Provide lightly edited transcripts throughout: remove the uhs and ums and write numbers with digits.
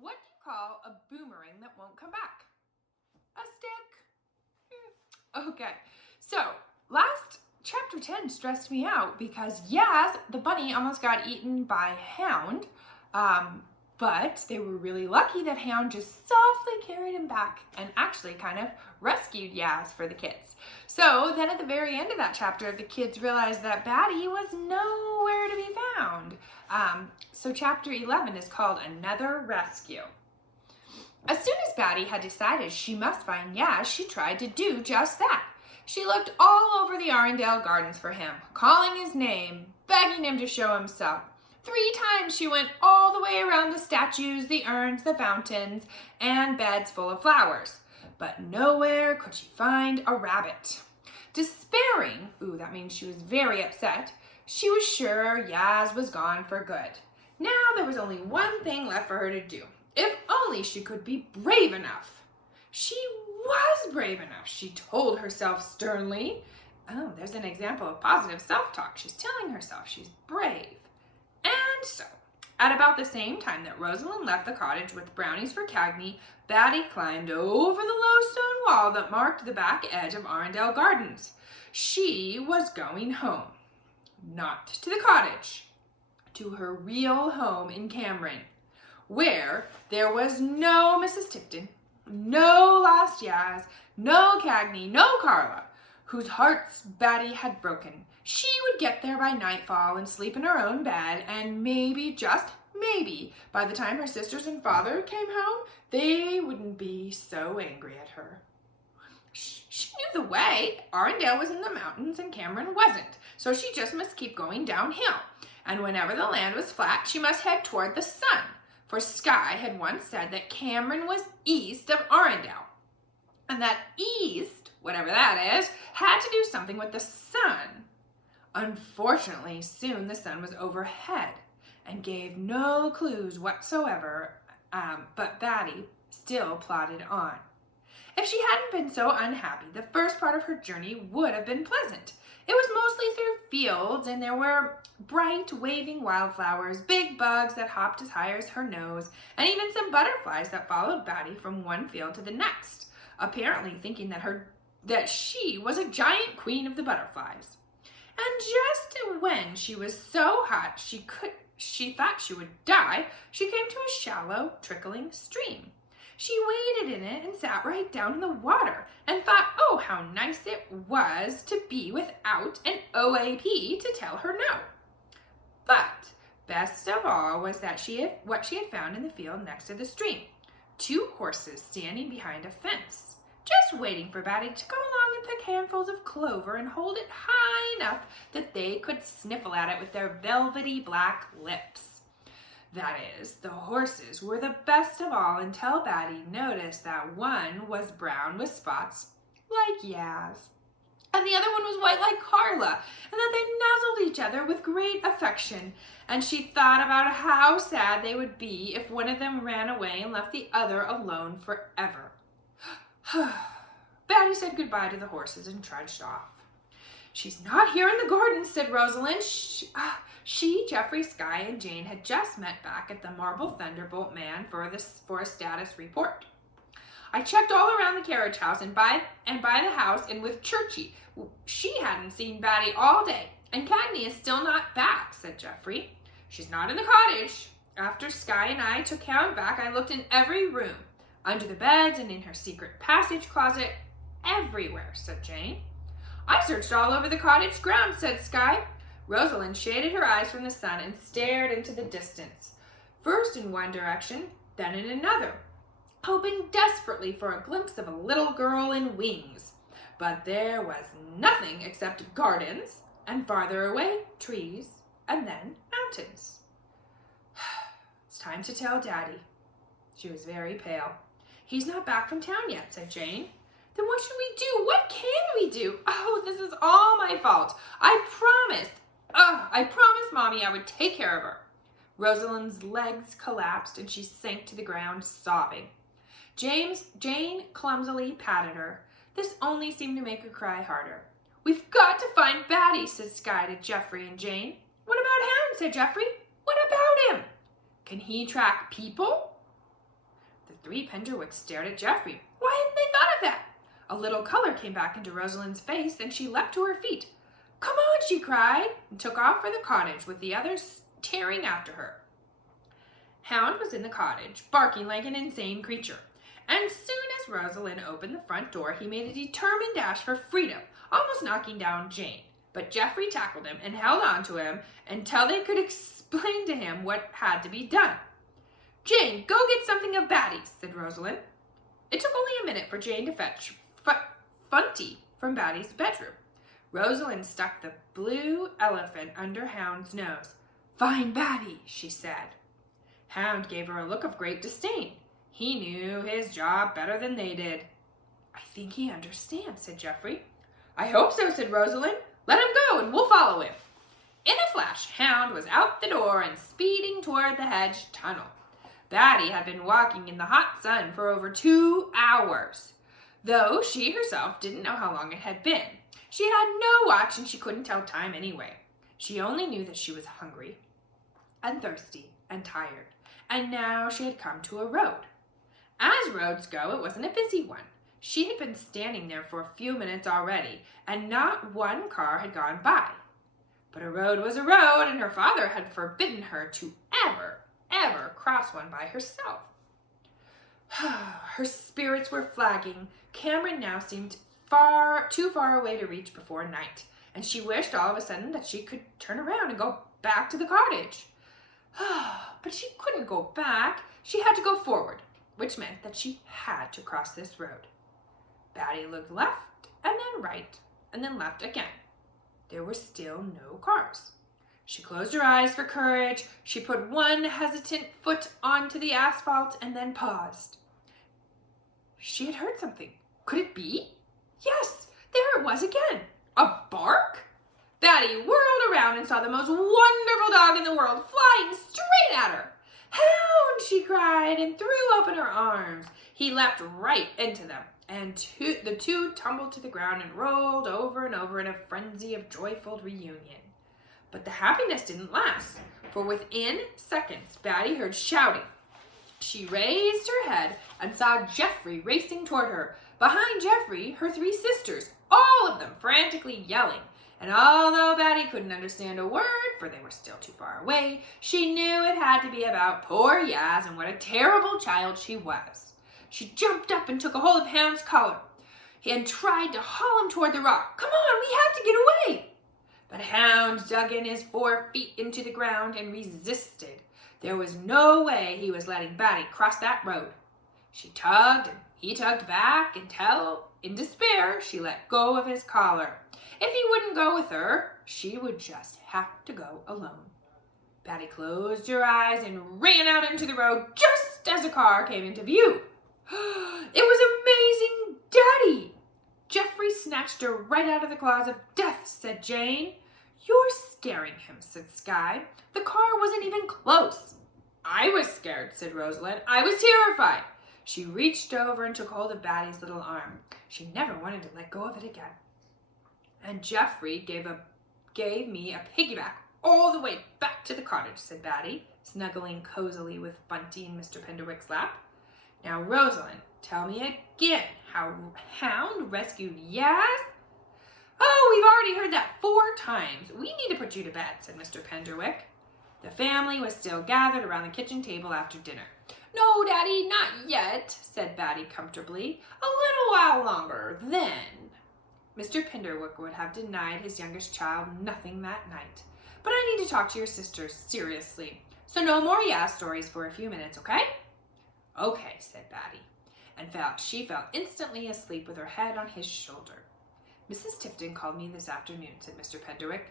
What do you call a boomerang that won't come back? A stick. Okay, so last chapter 10 stressed me out because Yaz, the bunny, almost got eaten by Hound, but they were really lucky that Hound just softly carried him back and actually kind of rescued Yaz for the kids. So then at the very end of that chapter, the kids realized that Batty was nowhere to be found. So chapter 11 is called Another Rescue. As soon as Batty had decided she must find Yaz, she tried to do just that. She looked all over the Arendelle gardens for him, calling his name, begging him to show himself. 3 times she went all the way around the statues, the urns, the fountains, and beds full of flowers. But nowhere could she find a rabbit. Despairing, that means she was very upset, she was sure Yaz was gone for good. Now there was only one thing left for her to do. If only she could be brave enough. She was brave enough, she told herself sternly. Oh, there's an example of positive self-talk. She's telling herself she's brave. And so, at about the same time that Rosalind left the cottage with brownies for Cagney, Batty climbed over the low stone wall that marked the back edge of Arendelle Gardens. She was going home. Not to the cottage, to her real home in Cameron, where there was no Mrs. Tipton, no lost Yaz, no Cagney, no Carla, whose hearts Batty had broken. She would get there by nightfall and sleep in her own bed, and maybe, just maybe, by the time her sisters and father came home, they wouldn't be so angry at her. She knew the way. Arendelle was in the mountains and Cameron wasn't, so she just must keep going downhill. And whenever the land was flat, she must head toward the sun, for Skye had once said that Cameron was east of Arendelle, and that east, whatever that is, had to do something with the sun. Unfortunately, soon the sun was overhead and gave no clues whatsoever, but Batty still plodded on. If she hadn't been so unhappy, the first part of her journey would have been pleasant. It was mostly through fields, and there were bright, waving wildflowers, big bugs that hopped as high as her nose, and even some butterflies that followed Batty from one field to the next, apparently thinking that she was a giant queen of the butterflies. And just when she was so hot she thought she would die, she came to a shallow, trickling stream. She waded in it and sat right down in the water and thought, oh, how nice it was to be without an OAP to tell her no. But best of all was that what she had found in the field next to the stream. 2 horses standing behind a fence, just waiting for Batty to come along and pick handfuls of clover and hold it high enough that they could sniffle at it with their velvety black lips. That is, the horses were the best of all until Batty noticed that one was brown with spots like Yaz, and the other one was white like Carla, and that they nuzzled each other with great affection, and she thought about how sad they would be if one of them ran away and left the other alone forever. Batty said goodbye to the horses and trudged off. She's not here in the garden, said Rosalind. She, Geoffrey, Skye, and Jane had just met back at the Marble Thunderbolt Man for a status report. I checked all around the carriage house and by the house and with Churchy. She hadn't seen Batty all day, and Cagney is still not back, said Geoffrey. She's not in the cottage. After Skye and I took Hound back, I looked in every room, under the beds and in her secret passage closet, everywhere, said Jane. I searched all over the cottage grounds, said Skye. Rosalind shaded her eyes from the sun and stared into the distance, first in one direction, then in another, hoping desperately for a glimpse of a little girl in wings. But there was nothing except gardens, and farther away, trees, and then mountains. It's time to tell Daddy. She was very pale. He's not back from town yet, said Jane. Then what should we do? What can we do? Oh, this is all my fault. I promised Mommy I would take care of her. Rosalind's legs collapsed and she sank to the ground sobbing. Jane clumsily patted her. This only seemed to make her cry harder. We've got to find Batty, said Skye to Geoffrey and Jane. What about Hound, said Geoffrey. What about him? Can he track people? The three Penderwicks stared at Geoffrey. Why hadn't they thought of that? A little color came back into Rosalind's face, and she leapt to her feet. Come on, she cried, and took off for the cottage with the others tearing after her. Hound was in the cottage, barking like an insane creature. And soon as Rosalind opened the front door, he made a determined dash for freedom, almost knocking down Jane. But Geoffrey tackled him and held on to him until they could explain to him what had to be done. Jane, go get something of Batty's, said Rosalind. It took only a minute for Jane to fetch Funty from Batty's bedroom. Rosalind stuck the blue elephant under Hound's nose. Find Batty, she said. Hound gave her a look of great disdain. He knew his job better than they did. I think he understands, said Geoffrey. I hope so, said Rosalind. Let him go and we'll follow him. In a flash, Hound was out the door and speeding toward the hedge tunnel. Batty had been walking in the hot sun for over 2 hours, though she herself didn't know how long it had been. She had no watch and she couldn't tell time anyway. She only knew that she was hungry and thirsty and tired, and now she had come to a road. As roads go, it wasn't a busy one. She had been standing there for a few minutes already, and not one car had gone by. But a road was a road, and her father had forbidden her to ever cross one by herself. Her spirits were flagging. Cameron now seemed too far away to reach before night, and she wished all of a sudden that she could turn around and go back to the cottage. But she couldn't go back. She had to go forward, which meant that she had to cross this road. Batty looked left and then right and then left again. There were still no cars. She closed her eyes for courage. She put one hesitant foot onto the asphalt and then paused. She had heard something. Could it be? Yes, there it was again. A bark? Batty whirled around and saw the most wonderful dog in the world flying straight at her. Hound, she cried and threw open her arms. He leapt right into them, and the two tumbled to the ground and rolled over and over in a frenzy of joyful reunion. But the happiness didn't last, for within seconds Batty heard shouting. She raised her head and saw Geoffrey racing toward her. Behind Geoffrey, her 3 sisters, all of them frantically yelling. And although Batty couldn't understand a word, for they were still too far away, she knew it had to be about poor Yaz and what a terrible child she was. She jumped up and took a hold of Hound's collar and tried to haul him toward the rock. Come on, we have to get away. But Hound dug in his 4 feet into the ground and resisted. There was no way he was letting Batty cross that road. She tugged and he tugged back until, in despair, she let go of his collar. If he wouldn't go with her, she would just have to go alone. Batty closed her eyes and ran out into the road just as a car came into view. It was amazing, Daddy! Geoffrey snatched her right out of the claws of death, said Jane. You're scaring him, said Skye. The car wasn't even close. I was scared, said Rosalind. I was terrified. She reached over and took hold of Batty's little arm. She never wanted to let go of it again. And Geoffrey gave me a piggyback all the way back to the cottage, said Batty, snuggling cozily with Bunty in Mr. Penderwick's lap. Now, Rosalind, tell me again how Hound rescued Yaz? Oh, we've already heard that 4 times. We need to put you to bed, said Mr. Penderwick. The family was still gathered around the kitchen table after dinner. No, Daddy, not yet, said Batty comfortably. A little while longer, then. Mr. Penderwick would have denied his youngest child nothing that night. But I need to talk to your sisters seriously. So no more Yaz stories for a few minutes, okay? Okay, said Batty, and she fell instantly asleep with her head on his shoulder. Mrs. Tipton called me this afternoon, said Mr. Penderwick.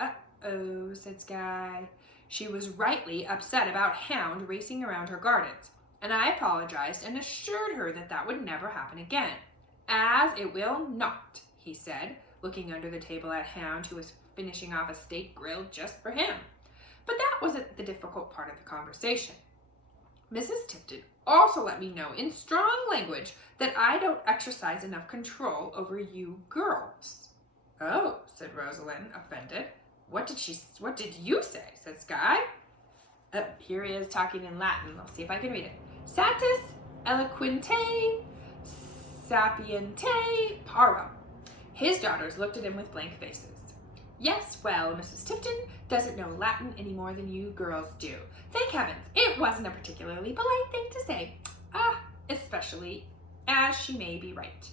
Uh-oh, said Skye. She was rightly upset about Hound racing around her gardens, and I apologized and assured her that that would never happen again. As it will not, he said, looking under the table at Hound, who was finishing off a steak grilled just for him. But that wasn't the difficult part of the conversation. Mrs. Tipton also let me know in strong language that I don't exercise enough control over you girls. Oh, said Rosalind, offended. What did you say? Said Skye. Here he is talking in Latin. I'll see if I can read it. Satis eloquente sapiente parum. His daughters looked at him with blank faces. Yes, well, Mrs. Tifton doesn't know Latin any more than you girls do. Thank heavens, it wasn't a particularly polite thing to say. Especially as she may be right.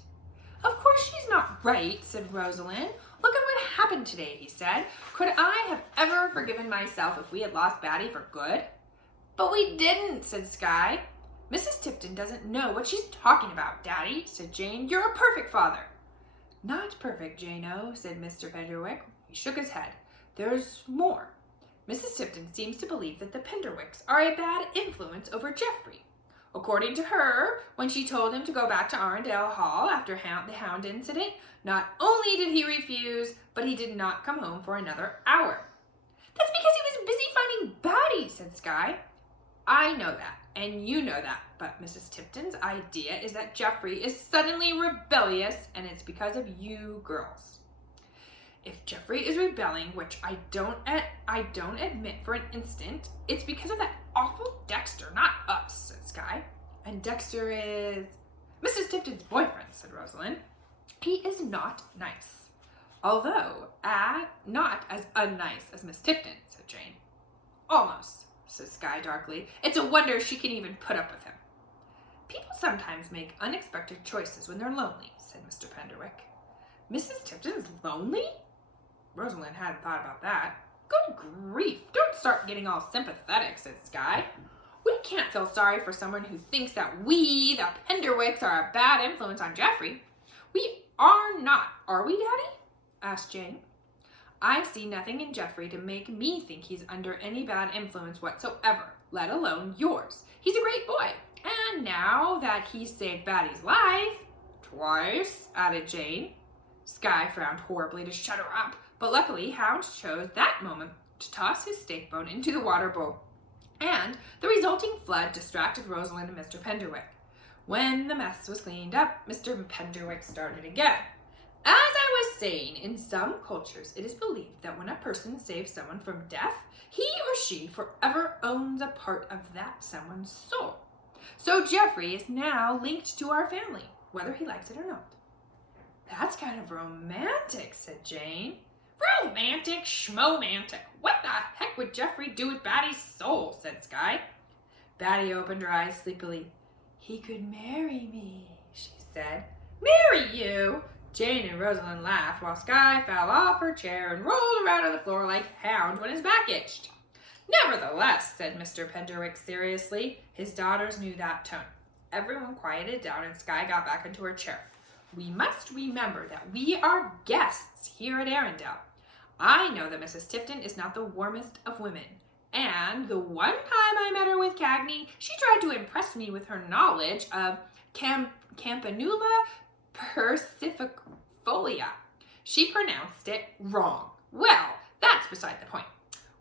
Of course she's not right, said Rosalind. Look at what happened today, he said. Could I have ever forgiven myself if we had lost Batty for good? But we didn't, said Skye. Mrs. Tifton doesn't know what she's talking about, Daddy, said Jane. You're a perfect father. Not perfect, Jane-o, said Mr. Penderwick. He shook his head. There's more. Mrs. Tifton seems to believe that the Penderwicks are a bad influence over Geoffrey. According to her, when she told him to go back to Arundel Hall after the hound incident, not only did he refuse, but he did not come home for another hour. That's because he was busy finding Batty, said Skye. I know that, and you know that, but Mrs. Tifton's idea is that Geoffrey is suddenly rebellious, and it's because of you girls. If Geoffrey is rebelling, which I don't admit for an instant, it's because of that awful Dexter, not us, said Skye. And Dexter is Mrs. Tifton's boyfriend, said Rosalind. He is not nice. Although, not as unnice as Miss Tifton, said Jane. Almost, said Skye darkly. It's a wonder she can even put up with him. People sometimes make unexpected choices when they're lonely, said Mr. Penderwick. Mrs. Tifton's lonely? Rosalind hadn't thought about that. Good grief, don't start getting all sympathetic, said Skye. We can't feel sorry for someone who thinks that we, the Penderwicks, are a bad influence on Geoffrey. We are not, are we, Daddy? Asked Jane. I see nothing in Geoffrey to make me think he's under any bad influence whatsoever, let alone yours. He's a great boy, and now that he's saved Batty's life, twice, added Jane. Skye frowned horribly to shut her up, but luckily Hound chose that moment to toss his steak bone into the water bowl, and the resulting flood distracted Rosalind and Mr. Penderwick. When the mess was cleaned up, Mr. Penderwick started again. As I was saying, in some cultures it is believed that when a person saves someone from death, he or she forever owns a part of that someone's soul. So Geoffrey is now linked to our family, whether he likes it or not. That's kind of romantic, said Jane. Romantic, schmomantic. What the heck would Geoffrey do with Batty's soul, said Skye. Batty opened her eyes sleepily. He could marry me, she said. Marry you? Jane and Rosalind laughed while Skye fell off her chair and rolled around on the floor like Hound when his back itched. Nevertheless, said Mr. Penderwick seriously. His daughters knew that tone. Everyone quieted down and Skye got back into her chair. We must remember that we are guests here at Arundel. I know that Mrs. Tifton is not the warmest of women, and the one time I met her with Cagney, she tried to impress me with her knowledge of Campanula persififolia. She pronounced it wrong. Well, that's beside the point.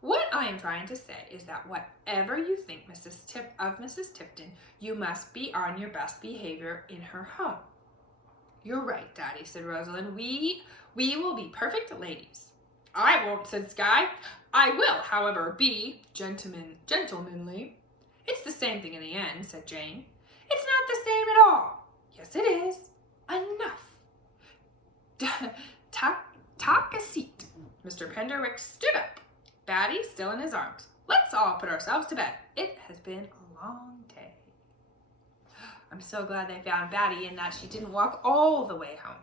What I am trying to say is that whatever you think of Mrs. Tifton, you must be on your best behavior in her home. You're right, Daddy, said Rosalind. We will be perfect ladies. I won't, said Skye. I will, however, be gentlemanly. It's the same thing in the end, said Jane. It's not the same at all. Yes, it is. Enough. Take a seat. Mr. Penderwick stood up, Batty still in his arms. Let's all put ourselves to bed. It has been a long day. I'm so glad they found Batty and that she didn't walk all the way home.